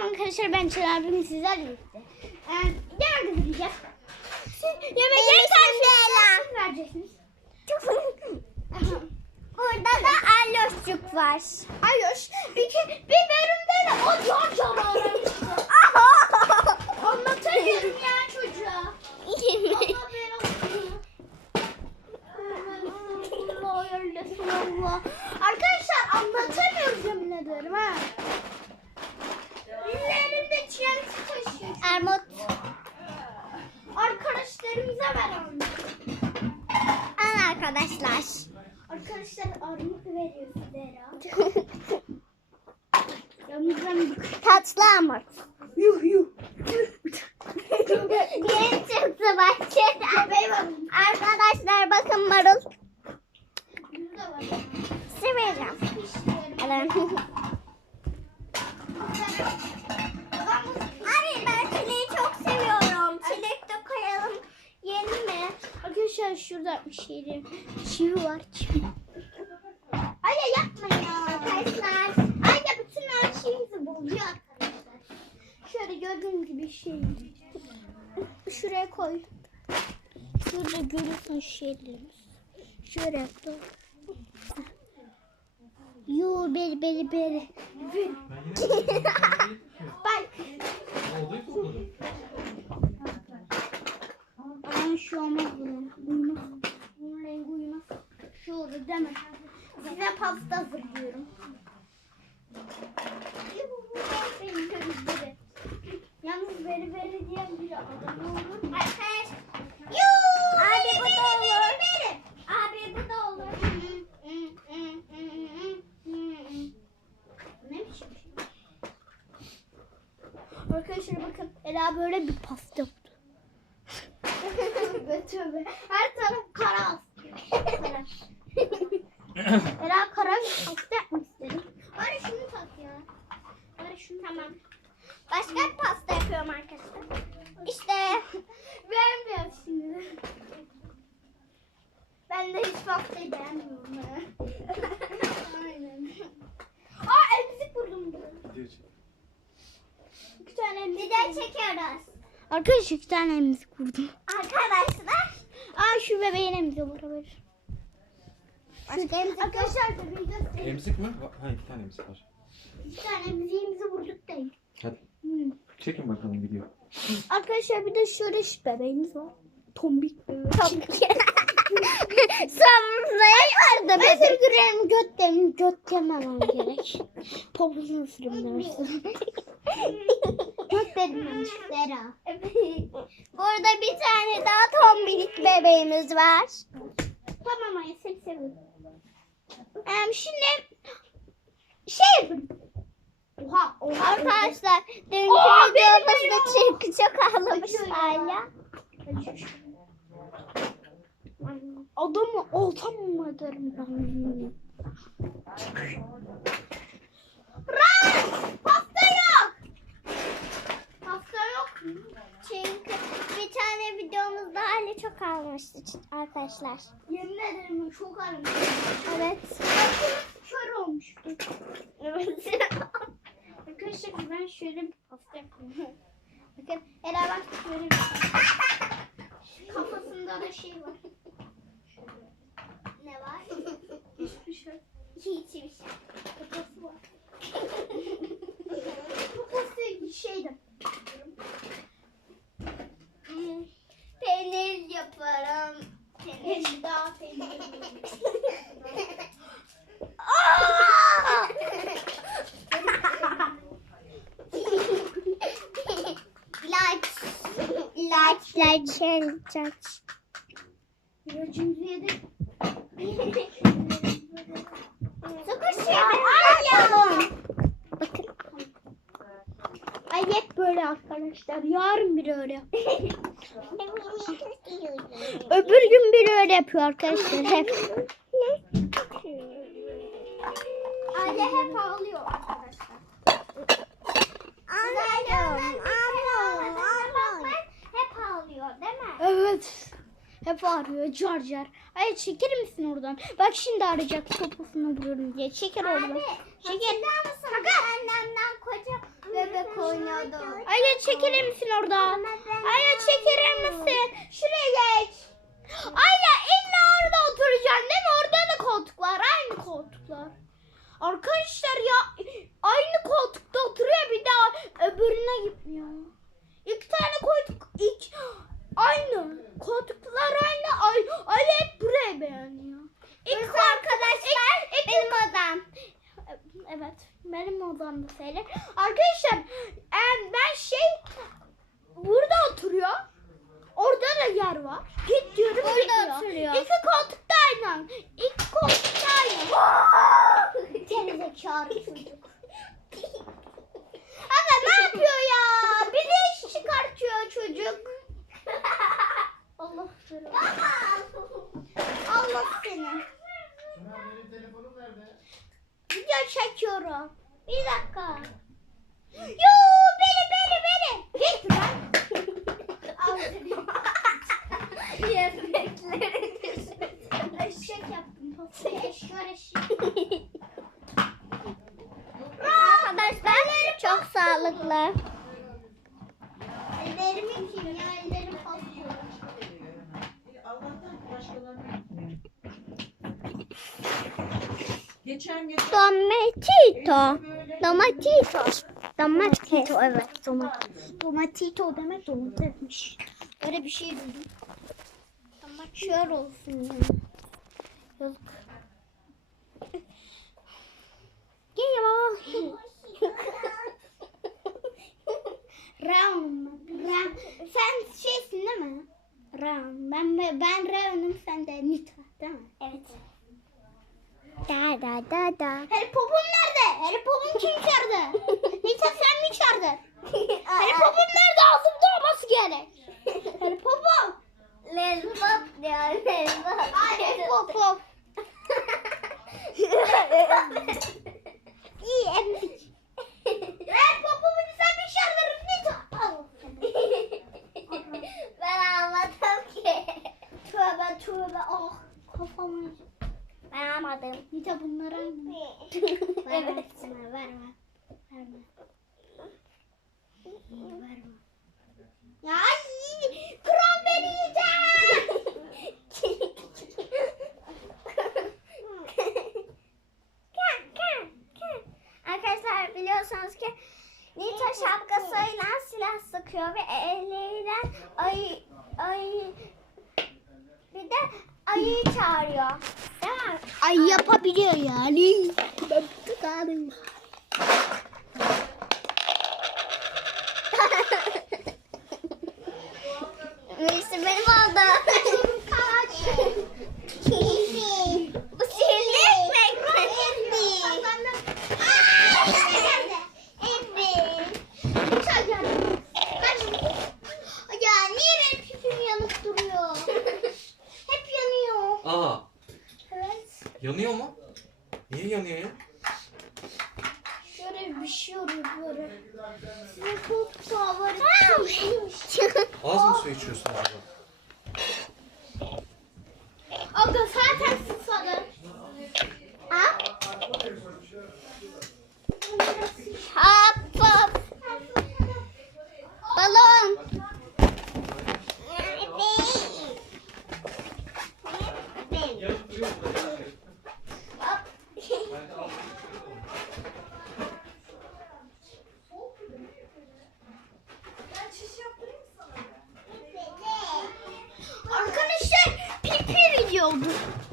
Selam arkadaşlar ben Çınar bugün sizlerle birlikte. Ee, ne hazırlayacağız? Siz yemekleri tarifi vereceksiniz. Burada da Alosçuk var. Ayoş bir, bir bölümde de o can can. Anlatamıyorum ya çocuğa. Allah belanı. Allah yollasın Allah. Arkadaşlar anlatamıyoruz yemin ederim ha. Bizim elimde çiğnenti taşıyor. Armut. Arkadaşlarımıza ver onu. Al arkadaşlar. Arkadaşlar armut veriyor. Yalnız ben Tatlı armut. yuh yuh. Yeni çıktı bahçeden. Arkadaşlar bakın marul. Size vereceğim. şey çivi var çivi. Ayya yapma ya. Arkadaşlar. Ayya bütün her şeyimizi bozuyor arkadaşlar. Şöyle gördüğünüz gibi şey. Şuraya koy. Şurada görüyorsun şeylerimiz. Şöyle koy. Yu beri beri beri. Bak. Ama şu olmaz bunun. Uymaz. Bunun rengi uymaz. Şu olur değil mi? Size pasta hazırlıyorum. Benim çocukları. Yalnız beri beri Yuuu. Abi bu da olur. Abi bu da olur. Ne biçim şey? Arkadaşlar bakın Ela böyle bir pasta yaptı. Tövbe. Her taraf kara. Ela kara bir pasta yapmak istedim. Öyle şunu tak ya. Öyle şunu tamam. Başka bir pasta yapıyorum arkadaşlar. İşte. Beğenmiyorum şimdi. Ben de hiç pastayı beğenmiyorum. ha. Aynen. Aa elbizik vurdum. İki tane elbizik Bir de çekiyoruz. Arkadaşlar iki tane emzik vurdum. Arkadaşlar. Aa şu bebeğin emziği olabilir. Başka emzik Arkadaşlar bebeği göstereyim. Emzik mi? Ha iki tane emzik var. İki tane emziğimizi vurduk değil. Hadi Hmm. çekin bakalım video. Arkadaşlar bir de şöyle şu bebeğimiz var. Tombik bebek. Samuraya vardı Özür dilerim göt dem göt dememem gerek. Poposunu ısırım demiştim. Dedim. Burada bir tane daha tombilik bebeğimiz var. Tamam Aya seni seviyorum. Şimdi Şey yapın. Oha oha. arkadaşlar dünkü benim videomuzda çünkü çok ağlamışlar ya. Adamı oltam mı ederim ben? Ran! Pasta yok. Pasta yok. mu? Çünkü bir tane videomuzda hali çok almıştı arkadaşlar. Yemin ederim çok ağrım. Evet. Kör olmuştu. Evet. Arkadaşlar ben şöyle bir pasta yapayım. Bakın Ela bak şöyle bir Şu Kafasında da şey var. ne var? Hiçbir şey. Hiçbir şey. Kafası var. Kafası şeydi. Hmm, Peynir yaparım. Peynir. Peynir daha peynir. Aa! Like. Like. Yedik. Bakın. Ay hep böyle arkadaşlar. Yarın biri öyle yap. Öbür gün biri öyle yapıyor arkadaşlar. Hep. Aile hep ağlıyor arkadaşlar. Anladım. Anladım. Değil mi? Evet. Hep ağrıyor car car. Ay çeker misin oradan? Bak şimdi arayacak poposunu vururum diye. Çeker oradan. Çeker. mısın? Annemden koca bebek oynuyordum. Ayla çekilir misin oradan? Ayla çekilir misin? Şuraya geç. Ayla illa orada oturacaksın değil mi? Orada da koltuk var. Aynı koltuklar. Arkadaşlar ya aynı koltukta oturuyor bir daha öbürüne gitmiyor. İki tane koltuk ilk aynı. Koltuklar aynı. Ay, Ayla hep buraya beğeniyor. İlk Burası arkadaşlar ilk- ilk- benim odam. Evet. Benim odamda Selin. Arkadaşlar ben şey burada oturuyor. Orada da yer var. Git diyorum Burada gitmiyor. oturuyor. İki koltukta aynı. İki koltukta aynı. Gerizekalı çocuk. Ama ne yapıyor ya? Bir de iş çıkartıyor çocuk. Allah seni. Allah seni. Video çekiyorum. Bir dakika. Yo beni beni beni. Git lan. Al seni. Yemekleri Eşek yaptım. Topu eşyor eşek. Arkadaşlar çok sağlıklı. Ellerimi yıkayayım ya ellerim patlıyor. Geçen gün Domatito. Domatito. Domatito evet domatito. Domatito demek domatesmiş. Öyle bir şey duydum. Şöyle olsun ya. Yazık. Gel ya. Round. Round. Sen şeysin değil mi? Round. Ben ben Round'um sen de Nita değil mi? Evet. Da da da da. Harry Pop'um nerede? Harry Pop'um kim çağırdı? Nita sen mi çağırdın? Harry Pop'um nerede? Ağzımda olması gerek. Harry Pop'um. Lezbop diyor lezbop. Ay Harry Pop'um. İyi emzik. Harry Pop'umu sen mi çağırdın? Nita. Al. ben almadım ki. Tövbe tövbe. Ah kafam acıyor. Ben almadım. Alma. Verme sana verme. Verme. Verme. Ya ay, kral beni yiyecek. Arkadaşlar biliyorsunuz ki Nita şapkasıyla silah sıkıyor ve elleriyle ayı ayı bir de ayıyı çağırıyor. Ay yapabiliyor yani. Ben tutarım. Birisi benim oldu. Kaç. Bu sihirli ekmek mi? Ya niye benim pipim yanıp duruyor? Hep yanıyor. Aa Evet. Yanıyor mu? Niye yanıyor ya? Şöyle bir şey oluyor böyle. Size çok var. Az mı su içiyorsun abla?